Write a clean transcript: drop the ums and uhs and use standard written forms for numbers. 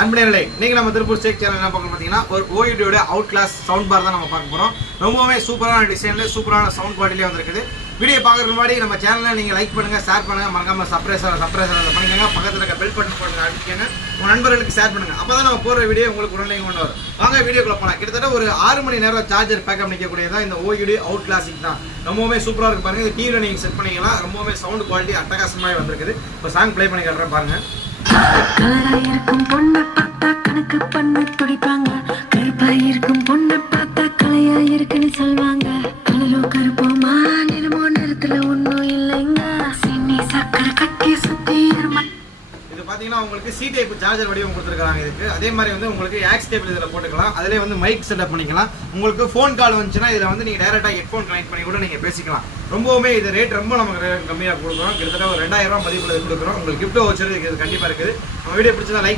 அன்பனே இன்னைக்கு நம்ம திருப்பூர் ஸ்டேக் சேனல் என்ன பார்க்க பார்த்தீங்கன்னா ஒரு ஓயூடியோட அவுட் கிளாஸ் சவுண்ட் பார் தான் நம்ம பார்க்க போகிறோம். ரொம்பவே சூப்பரான டிசைனில் சூப்பரான சவுண்ட் குவாலிட்டிலே வந்திருக்குது. வீடியோ பார்க்குறதுக்கு முன்னாடி நம்ம சேனலில் நீங்கள் லைக் பண்ணுங்கள், ஷேர் பண்ணுங்கள், மறக்காமல் சப்ரைசர் பண்ணிக்கோங்க. பக்கத்தில் இருக்க பெல் பட்டன் போட்டு அடிக்கங்க, உங்கள் நண்பர்களுக்கு ஷேர் பண்ணுங்கள். அப்போ தான் நம்ம போகிற வீடியோ உங்களுக்கு உடனே கொண்டு வரும். வாங்க வீடியோக்குள்ள போனால் கிட்டத்தட்ட ஒரு 6 மணி நேரம் சார்ஜர் பேக்கப் நிற்கக்கூடியதான் இந்த ஓயூடி அவுட் கிளாசிக் தான். ரொம்பவே சூப்பராக இருக்கு பாருங்கள். இது டிவியில் நீங்கள் செட் பண்ணிக்கலாம். ரொம்பவே சவுண்ட் குவாலிட்டி அட்டகாசமாக வந்திருக்குது. இப்போ சாங் ப்ளே பண்ணி காட்டுறேன் பாருங்கள். கலராயிருக்கும் பொண்ணை பார்த்தா கணக்கு பண்ண துடிப்பாங்க, கருப்பாயிருக்கும் பொண்ணை பார்த்தா கலையா இருக்குன்னு சொல்வாங்க. கலரோ கருப்போமா நிறமோ நிறத்துல ஒன்றும் இல்லைங்க, சின்னி சக்கரை கட்டி சுத்தி இது பார்த்தீங்கன்னா உங்களுக்கு சி டைப் சார்ஜர் வடிவம் கொடுத்துருக்காங்க இதுக்கு. அதே மாதிரி வந்து உங்களுக்கு ஆக்ஸ் டேபிள் இதில் போட்டுக்கலாம். அதிலே வந்து மைக் செட்டப் பண்ணிக்கலாம். உங்களுக்கு ஃபோன் கால் வந்துச்சுன்னா இதில் வந்து நீங்கள் டேரெக்டாக ஹெட்ஃபோன் கனெக்ட் பண்ணி கூட நீங்கள் பேசிக்கலாம். ரொம்பவுமே இது ரேட் ரொம்ப நமக்கு கம்மியாக கொடுக்குறோம். கிட்டத்தட்ட ஒரு 2000 ரூபா மதிப்பில் கொடுக்குறோம். உங்களுக்கு கிஃப்ட் வச்சுருக்கு இது கண்டிப்பாக இருக்குது. நம்ம வீடியோ பிடிச்சதா லைக்